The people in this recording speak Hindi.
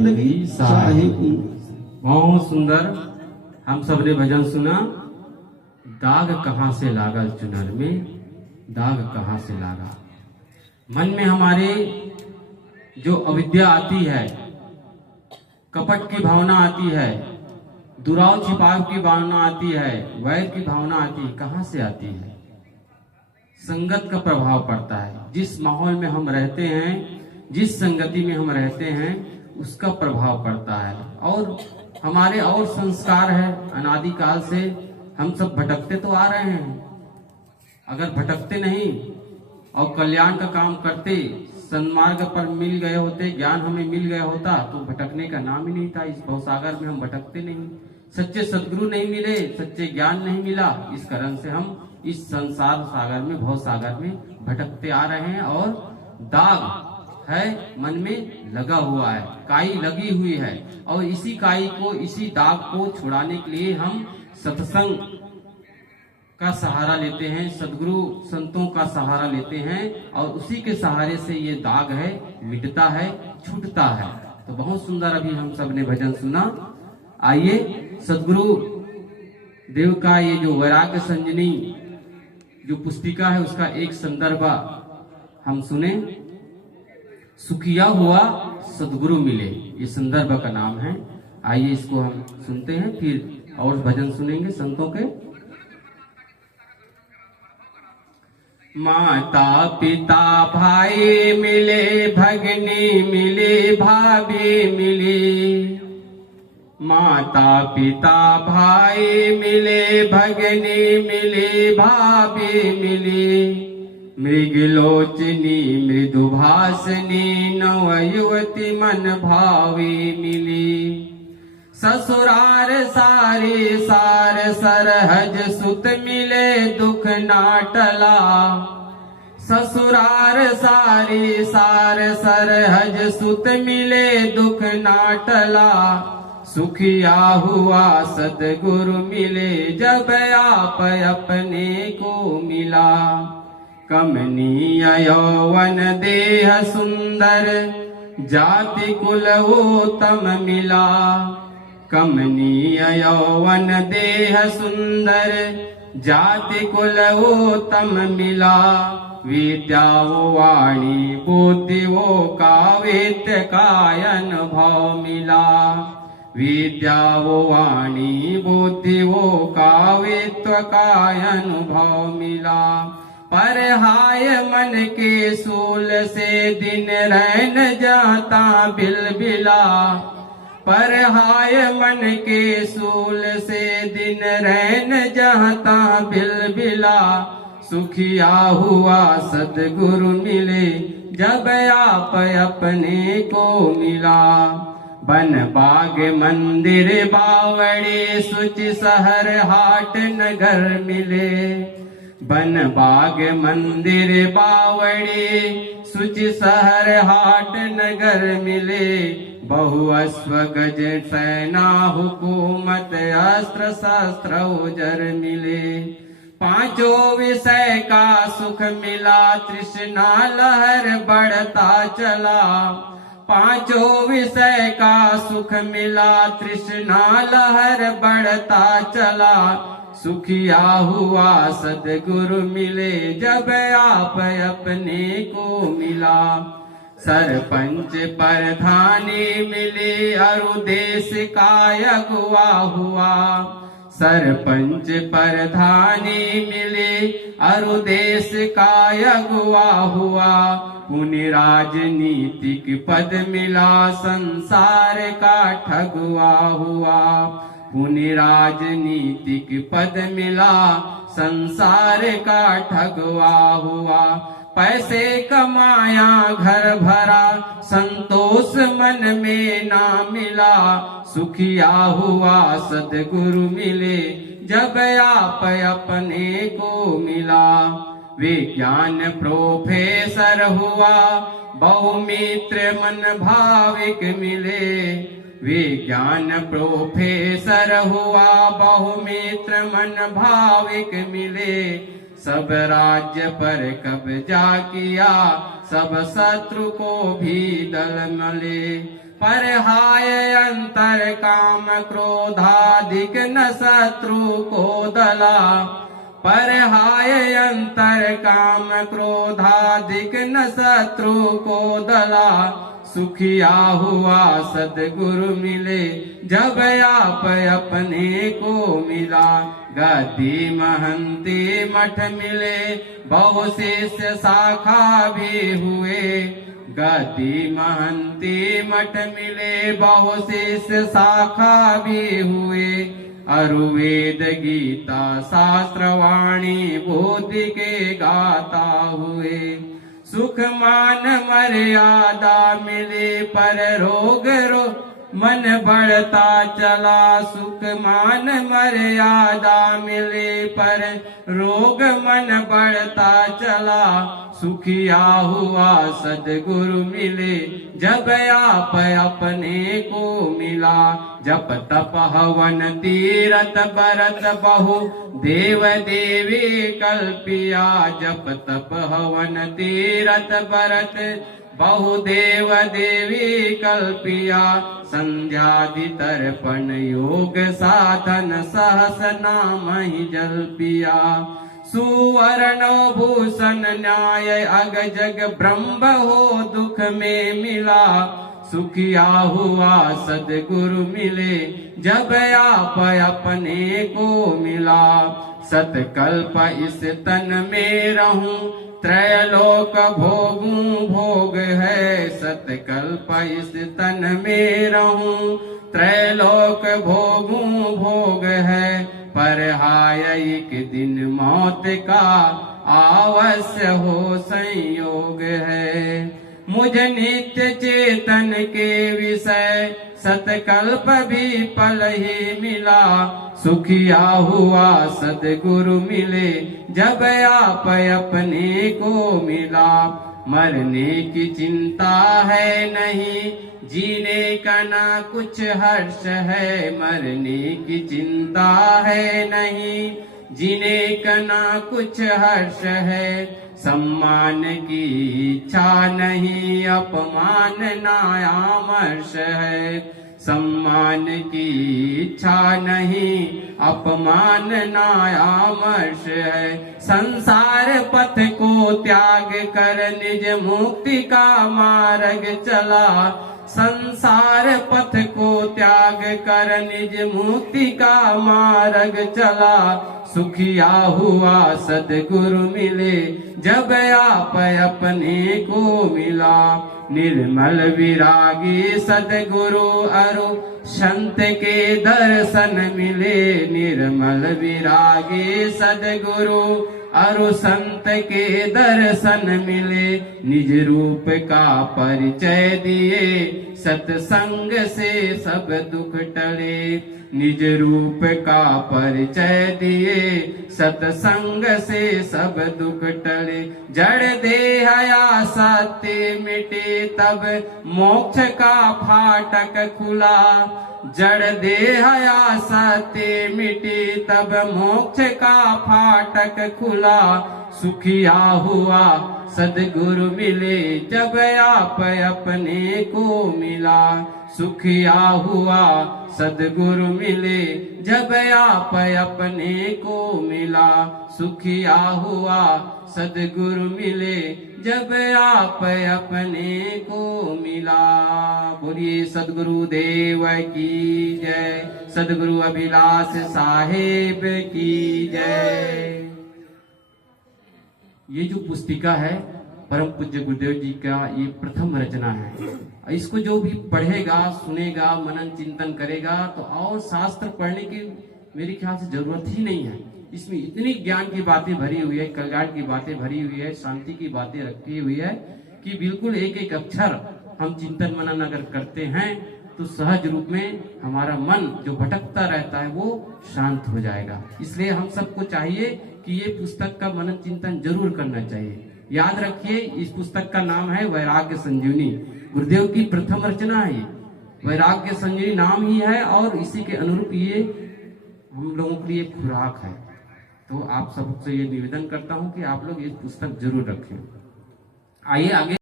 जिंदगी चाहे। बहुत सुंदर हम सब ने भजन सुना। दाग कहाँ से लागा चुनर में, दाग कहाँ से लागा। मन में हमारे जो अविद्या आती है, कपट की भावना आती है, दुराव छिपाव की भावना आती है, वैर की भावना आती है, कहाँ से आती है? संगत का प्रभाव पड़ता है। जिस माहौल में हम रहते हैं, जिस संगति में हम रहते हैं, उसका प्रभाव पड़ता है। और हमारे और संस्कार है, अनादिकाल से हम सब भटकते तो आ रहे हैं। अगर भटकते नहीं और कल्याण का काम करते, सन्मार्ग पर मिल गए होते, ज्ञान हमें मिल गया होता, तो भटकने का नाम ही नहीं था। इस भवसागर में हम भटकते नहीं, सच्चे सद्गुरु नहीं मिले, सच्चे ज्ञान नहीं मिला, इस कारण से हम इस संसार सागर में, भव सागर में भटकते आ रहे हैं। और दाग है मन में लगा हुआ है, काई लगी हुई है, और इसी काई को, इसी दाग को छुड़ाने के लिए हम सत्संग का सहारा लेते हैं, सदगुरु संतों का सहारा लेते हैं, और उसी के सहारे से ये दाग है मिटता है, छूटता है। तो बहुत सुंदर अभी हम सब ने भजन सुना। आइए सदगुरु देव का ये जो वैराग्य संजनी जो पुस्तिका है, उसका एक संदर्भ हम सुने। सुखिया हुआ सदगुरु मिले, ये संदर्भ का नाम है। आइए इसको हम सुनते हैं, फिर और भजन सुनेंगे संतों के। माता पिता भाई मिले, भगनी मिले, भाभी मिली। माता पिता भाई मिले, भगनी मिली, भाभी मिली। मृगलोचनी मृदुभाषिनी, नव युवती मन भावी मिली। ससुरार सारी सार सरहज सुत मिले, दुख ना टला। ससुरार सारी सार सरहज सुत मिले, दुख ना टला। सुखिया हुआ सतगुरु मिले, जब आप अपने को मिला। कमनीय यौवन देह सुंदर, जाति कुल उत्तम मिला। कमनीय यौवन देह सुंदर, जाति कुल उत्तम मिला। विद्या वो वाणी बुद्धि वो काव्य का अनुभव मिला। विद्या वो वाणी बुद्धि वो काव्य का अनुभव मिला। पर हाय मन के सूल से दिन रैन जाता बिलबिला। पर हाय मन के सूल से दिन रैन जाता बिलबिला। सुखिया हुआ सतगुरु मिले, जब आप अपने को मिला। बन बाग मंदिर बावड़े, सुचि शहर हाट नगर मिले। बन बाग मंदिर बावड़े, सुचि शहर हाट नगर मिले। बहु अश्व गज सेना हुकूमत, अस्त्र शस्त्र उजर मिले। पांचों विषय का सुख मिला, तृष्णा लहर बढ़ता चला। पांचों विषय का सुख मिला, तृष्णा लहर बढ़ता चला। सुखिया हुआ सतगुरु मिले, जब आप अपने को मिला। सरपंच प्रधानी मिले, अरु देश का अगुवा हुआ। सरपंच प्रधानी मिले, अरु देश का अगुवा हुआ। पुण्य राजनीतिक पद मिला, संसार का ठगुआ हुआ। पुण्य राजनीतिक पद मिला, संसार का ठगुआ हुआ। पैसे कमाया घर भरा, संतोष मन में ना मिला। सुखिया हुआ सतगुरु मिले, जब आप अपने को मिला। विज्ञान प्रोफेसर हुआ, बहुमित्र मन भाविक मिले। विज्ञान प्रोफेसर हुआ, बहुमित्र मन भाविक मिले। सब राज्य पर कब्जा किया, सब शत्रु को भी दल मले। पर हाय अंतर काम क्रोधाधिक न शत्रु को दला। पर हाय अंतर काम क्रोधाधिक न शत्रु को दला। सुखिया हुआ सद्गुरु मिले जब आप अपने को मिला। गति महंती मठ मिले बहु शिष्य शाखा भी हुए। गति महंती मठ मिले बहु शिष्य शाखा भी हुए। अरुवेद गीता शास्त्रवाणी बुद्धि के गाता हुए। सुख मान मर्यादा मिले पर रोग मन बढ़ता चला। सुख मान मर्यादा मिले पर रोग मन बढ़ता चला। सुखिया हुआ सद्गुरु मिले जब आप अपने को मिला। जप तप हवन तीरथ बरत बहु देव देवी कल्पिया। जप तप हवन तीरथ बरत बहु देव देवी कल्पिया। संध्यादि तर्पण योग साधन सहस नाम ही जल्पिया। सुवर्ण भूषण न्याय अग जग ब्रह्म हो दुख में मिला। सुखिया हुआ सद्गुरु मिले जब आप अपने को मिला। सतकल्प इस तन में रहूं त्रैलोक भोगूं भोग है। सतकल्प इस तन में रहूं त्रैलोक भोगूं भोग है। पर हाय एक दिन मौत का अवश्य हो संयोग है। मुझ नित्य चेतन के विषय सतकल्प भी पल ही मिला। सुखिया हुआ सद्गुरु मिले जब आप अपने को मिला। मरने की चिंता है नहीं जीने का ना कुछ हर्ष है। मरने की चिंता है नहीं जीने का ना कुछ हर्ष है। सम्मान की इच्छा नहीं अपमान ना आमर्ष है। सम्मान की इच्छा नहीं अपमान ना आमर्ष है। संसार पथ को त्याग कर निज मुक्ति का मार्ग चला। संसार पथ को त्याग कर निज मुक्ति का मार्ग चला। सुखिया हुआ सद्गुरु मिले जब आप अपने को मिला। निर्मल विरागी सद्गुरु अरु संत के दर्शन मिले। निर्मल विरागी सद्गुरु अरु संत के दर्शन मिले। निज रूप का परिचय दिए सत्संग से सब दुख टले। निज रूप का परिचय दिए सत्संग से सब दुख टले। जड़ देह सत्य मिटे तब मोक्ष का फाटक खुला। जड़ देह सत्य मिटे तब मोक्ष का फाटक खुला। सुखिया हुआ सद्गुरु मिले जब आप अपने को मिला। सुखिया हुआ सद्गुरु मिले जब आप अपने को मिला। सुखिया हुआ सद्गुरु मिले जब आप अपने को मिला। बोलिए सद्गुरु देव की जय। सद्गुरु अभिलाष साहेब की जय। ये जो पुस्तिका है परम पूज्य गुरुदेव जी का ये प्रथम रचना है। इसको जो भी पढ़ेगा सुनेगा मनन चिंतन करेगा तो और शास्त्र पढ़ने की मेरे ख्याल से जरूरत ही नहीं है। इसमें इतनी ज्ञान की बातें भरी हुई है, कल्याण की बातें भरी हुई है, शांति की बातें रखी हुई है कि बिल्कुल एक एक अक्षर हम चिंतन मनन अगर करते हैं तो सहज रूप में हमारा मन जो भटकता रहता है वो शांत हो जाएगा। इसलिए हम सबको चाहिए कि ये पुस्तक का मनन चिंतन जरूर करना चाहिए। याद रखिए इस पुस्तक का नाम है वैराग्य संजीवनी। गुरुदेव की प्रथम रचना है ये। वैराग्य संजीवनी नाम ही है और इसी के अनुरूप ये हम लोगों के लिए खुराक है। तो आप सबसे ये निवेदन करता हूं कि आप लोग ये पुस्तक जरूर रखें। आइए आगे।